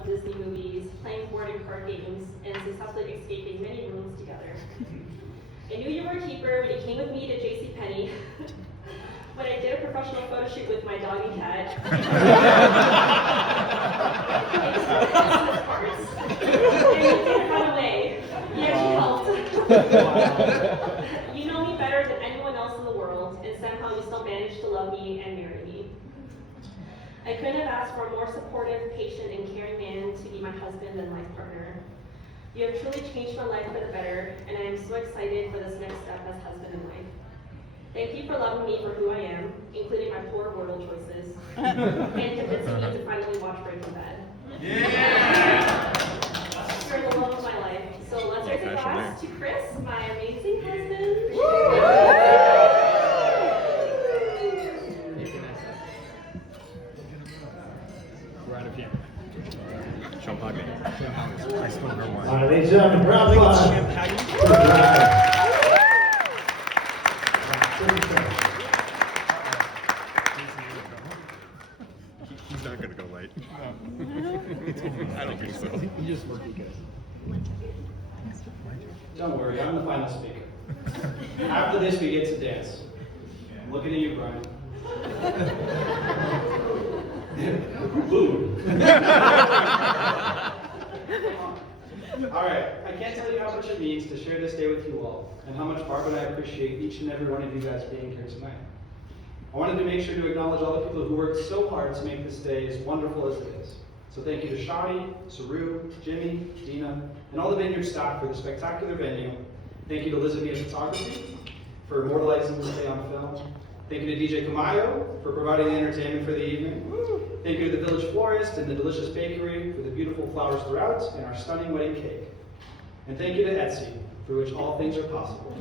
of Disney movies, playing board and card games, and successfully escaping many rooms together. I knew you were a keeper when you came with me to JCPenney, when I did a professional photo shoot with my dog and cat. And you didn't run away. You actually helped. You know me better than anyone else in the world, and somehow you still managed to love me and marry me. I couldn't have asked for a more supportive, patient, and caring man to be my husband and life partner. You have truly changed my life for the better, and I am so excited for this next step as husband and wife. Thank you for loving me for who I am, including my poor royal choices, and convincing me to finally watch Breaking Bad. Yeah! You're the love of my life. So let's raise a glass to Chris, my amazing husband. We're out of here. Champagne. I still know wine. All right, ladies and gentlemen, round of applause. He's not gonna go late. I don't think so. You just work because. Don't worry, I'm the final speaker. After this, we get to dance. I'm looking at you, Brian. Boo. All right, I can't tell you how much it means to share this day with you all, and how much Barb and I appreciate each and every one of you guys being here tonight. I wanted to make sure to acknowledge all the people who worked so hard to make this day as wonderful as it is. So thank you to Shani, Saru, Jimmy, Dina, and all the Vineyard staff for the spectacular venue. Thank you to Elizabeth Photography for immortalizing this day on film. Thank you to DJ Camayo for providing the entertainment for the evening. Thank you to the Village Florist and the Delicious Bakery for the beautiful flowers throughout and our stunning wedding cake. And thank you to Etsy, through which all things are possible.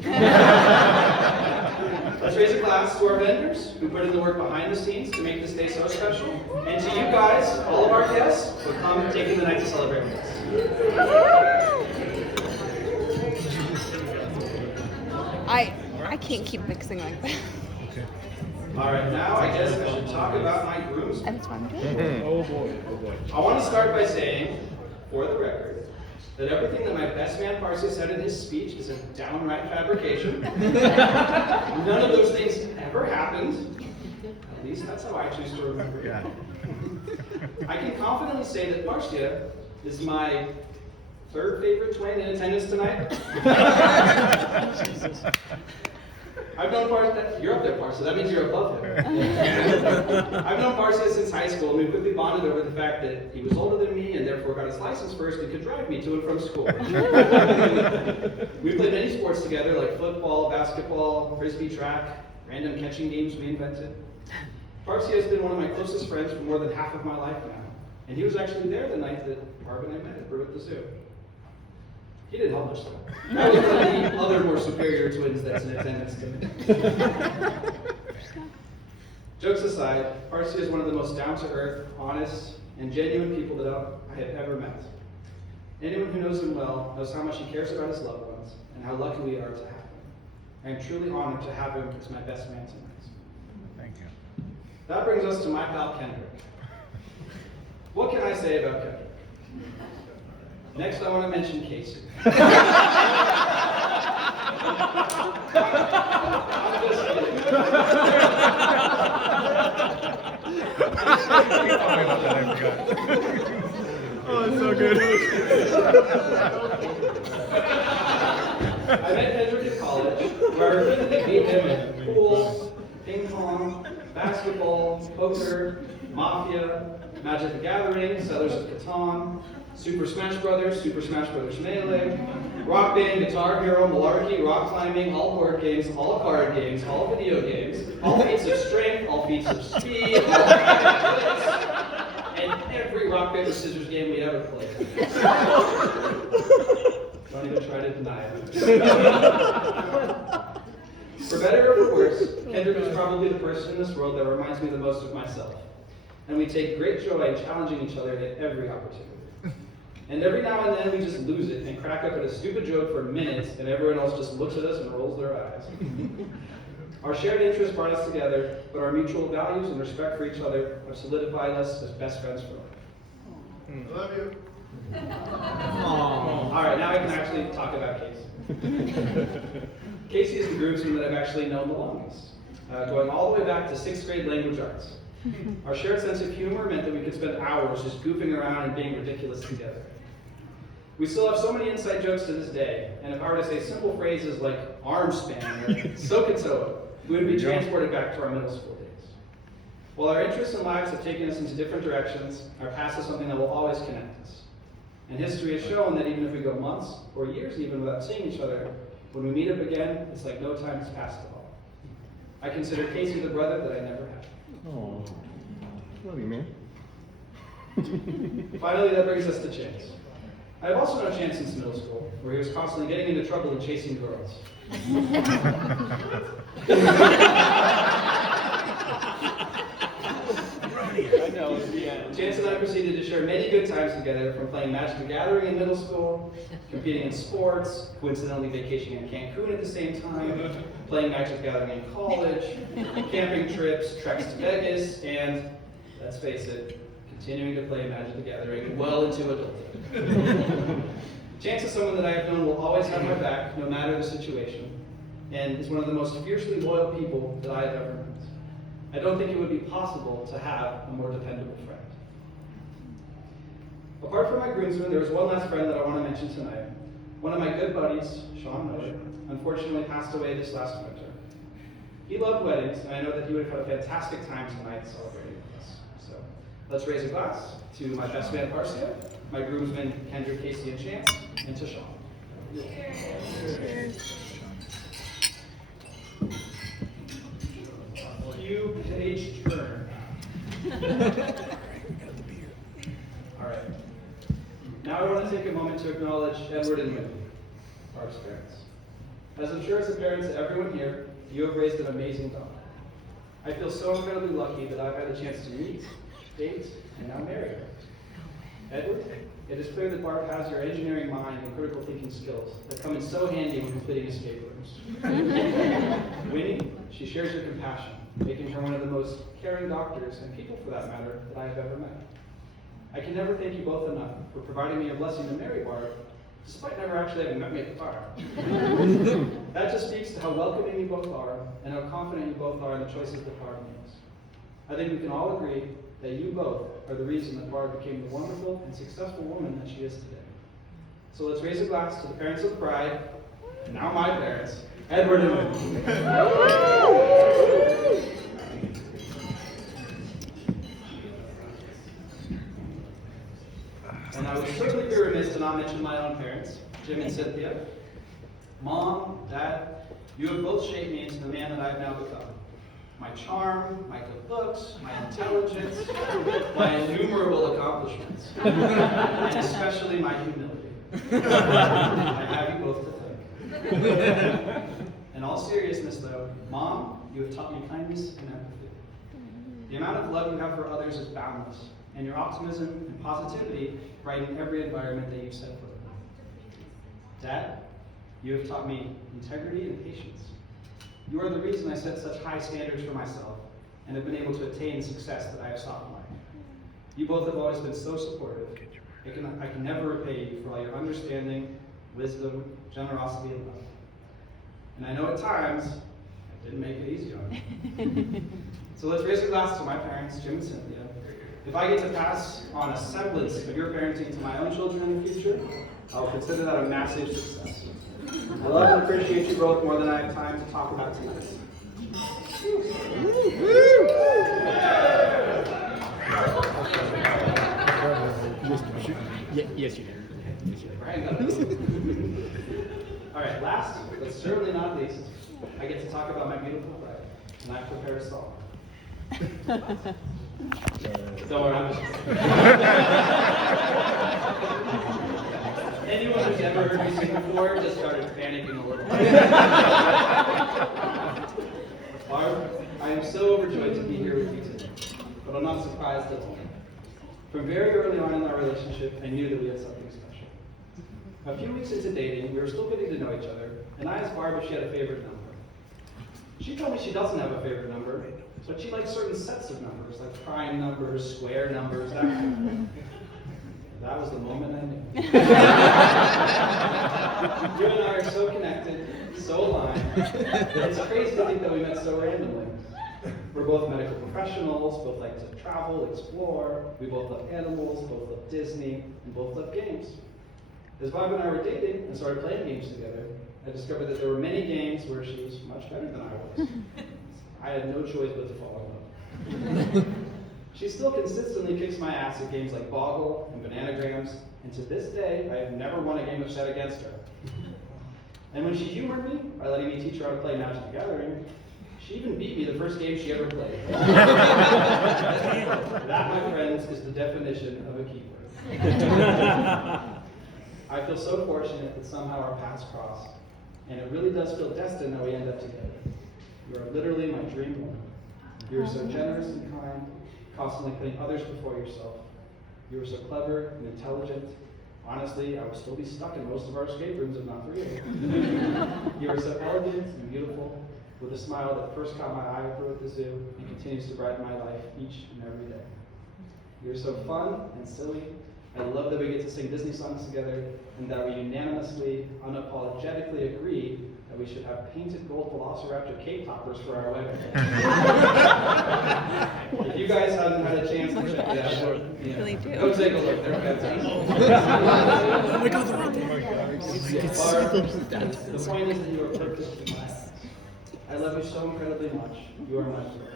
Let's raise a glass to our vendors who put in the work behind the scenes to make this day so special. And to you guys, all of our guests, for coming and taking the night to celebrate with us. I can't keep mixing like that. All right, now I guess I should talk about my groom's. And it's fun. Good. Oh boy, oh boy. I want to start by saying, for the record, that everything that my best man Parsi said in his speech is a downright fabrication. None of those things ever happened. At least that's how I choose to remember it. Yeah. I can confidently say that Marcia is my third favorite twin in attendance tonight. I've known Parsia, you're up there, Parsia, that means you're above him. I've known Parsia since high school, and we quickly bonded over the fact that he was older than me and therefore got his license first and could drive me to and from school. We played many sports together, like football, basketball, frisbee track, random catching games we invented. Parsia has been one of my closest friends for more than half of my life now, and he was actually there the night that Barb and I met at Brew at the Zoo. He didn't help much though. That was one of the other more superior twins that's in attendance today. Jokes aside, Parsia is one of the most down-to-earth, honest, and genuine people that I have ever met. Anyone who knows him well knows how much he cares about his loved ones and how lucky we are to have him. I am truly honored to have him as my best man tonight. Thank you. That brings us to my pal Kendrick. What can I say about Kendrick? Next, I want to mention Casey. I'm just kidding. Oh, it's so good. I met Kendrick in college, where I repeatedly beat him in pool, ping pong, basketball, poker, Mafia, Magic the Gathering, Settlers of Catan, Super Smash Brothers Melee, Rock Band, Guitar Hero, Malarkey, rock climbing, all board games, all card games, all video games, all feats of strength, all feats of speed, all and every rock, paper, scissors game we ever played. Don't even try to deny it. For better or for worse, Kendrick is probably the person in this world that reminds me the most of myself. And we take great joy in challenging each other at every opportunity. And every now and then we just lose it and crack up at a stupid joke for minutes, and everyone else just looks at us and rolls their eyes. Our shared interests brought us together, but our mutual values and respect for each other have solidified us as best friends for life. I love you. All right, now I can actually talk about Casey. Casey is the groomsman that I've actually known the longest, going all the way back to 6th grade language arts. Our shared sense of humor meant that we could spend hours just goofing around and being ridiculous together. We still have so many inside jokes to this day, and if I were to say simple phrases like arm span or so, we would be transported back to our middle school days. While our interests and lives have taken us into different directions, our past is something that will always connect us. And history has shown that even if we go months or years even without seeing each other, when we meet up again, it's like no time has passed at all. I consider Casey the brother that I never had. Oh, love you, man. Finally, that brings us to Chance. I've also known Chance since middle school, where he was constantly getting into trouble and chasing girls. I know, yeah. Chance and I proceeded to share many good times together, from playing Magic the Gathering in middle school, competing in sports, coincidentally vacationing in Cancun at the same time, playing Magic the Gathering in college, camping trips, treks to Vegas, and, let's face it, continuing to play Magic the Gathering well into adulthood. Chance is someone that I have known will always have my back, no matter the situation, and is one of the most fiercely loyal people that I have ever met. I don't think it would be possible to have a more dependable friend. Apart from my groomsmen, there was one last friend that I want to mention tonight. One of my good buddies, Sean Miller, unfortunately passed away this last winter. He loved weddings, and I know that he would have had a fantastic time tonight celebrating with us. So let's raise a glass to my best man, Parcia, my groomsmen, Kendrick, Casey, and Chance, and to Sean. Cheers. Cue page turn. All right. Now I want to take a moment to acknowledge Edward and Wendy, Barb's parents. As I'm sure as the parents of everyone here, you have raised an amazing daughter. I feel so incredibly lucky that I've had the chance to meet, date, and now marry her. Edward, it is clear that Barb has your engineering mind and critical thinking skills that come in so handy when completing escape rooms. Winnie, she shares your compassion, making her one of the most caring doctors, and people for that matter, that I have ever met. I can never thank you both enough for providing me a blessing to marry Barb, despite never actually having met me at the bar. That just speaks to how welcoming you both are, and how confident you both are in the choices that Barb makes. I think we can all agree that you both are the reason that Barb became the wonderful and successful woman that she is today. So let's raise a glass to the parents of the bride, and now my parents, Edward and Wendy. And I would certainly be remiss to not mention my own parents, Jim and Cynthia. Mom, Dad, you have both shaped me into the man that I've now become. My charm, my good looks, my intelligence, my innumerable accomplishments, and especially my humility. I have you both to thank. In all seriousness though, Mom, you have taught me kindness and empathy. The amount of love you have for others is boundless, and your optimism and positivity brighten every environment that you've set foot in. Dad, you have taught me integrity and patience. You are the reason I set such high standards for myself and have been able to attain the success that I have sought in life. You both have always been so supportive. I can never repay you for all your understanding, wisdom, generosity, and love. And I know at times, I didn't make it easy on you. So let's raise a glass to my parents, Jim and Cynthia. If I get to pass on a semblance of your parenting to my own children in the future, I will consider that a massive success. I love and appreciate you both more than I have time to talk about tonight. Yes, you All right, last, but certainly not least, I get to talk about my beautiful bride, and I've prepared a song. Don't worry, I'm just Anyone who's ever heard me sing before just started panicking a little. Barb, I am so overjoyed to be here with you today, but I'm not surprised at all. From very early on in our relationship, I knew that we had something special. A few weeks into dating, we were still getting to know each other, and I asked Barb if she had a favorite number. She told me she doesn't have a favorite number, but she likes certain sets of numbers, like prime numbers, square numbers, that kind of thing. That was the You and I are so connected, so aligned. It's crazy to think that we met so randomly. We're both medical professionals, both like to travel, explore. We both love animals, both love Disney, and both love games. As Bob and I were dating and started playing games together, I discovered that there were many games where she was much better than I was. I had no choice but to fall in love. She still consistently kicks my ass at games like Boggle and Bananagrams, and to this day, I have never won a game of set against her. And when she humored me by letting me teach her how to play Magic the Gathering, she even beat me the first game she ever played. That, my friends, is the definition of a keeper. I feel so fortunate that somehow our paths crossed, and it really does feel destined that we end up together. You are literally my dream woman. You are so generous and kind, constantly putting others before yourself. You are so clever and intelligent. Honestly, I would still be stuck in most of our escape rooms if not for you. You are so elegant and beautiful, with a smile that first caught my eye at the zoo and continues to brighten my life each and every day. You're so fun and silly. I love that we get to sing Disney songs together, and that we unanimously, unapologetically agree that we should have painted gold Velociraptor cape toppers for our wedding. If you guys haven't had a chance to check it out, Really do. go take a look. They're fantastic. Oh my God, they're right there. The point is that you are perfect in my eyes. I love you so incredibly much. You are my soul.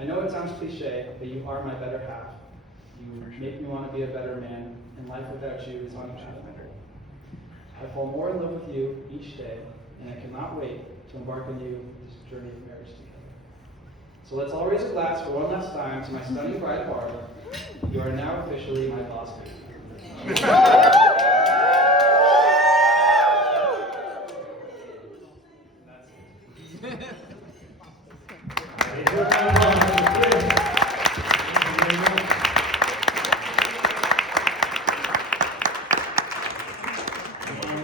I know it sounds cliche, but you are my better half. You make me want to be a better man, and life without you is unfathomable. I fall more in love with you each day, and I cannot wait to embark on you this journey of marriage together. So let's all raise a glass for one last time to my stunning bride, Barbara. You are now officially my boss baby.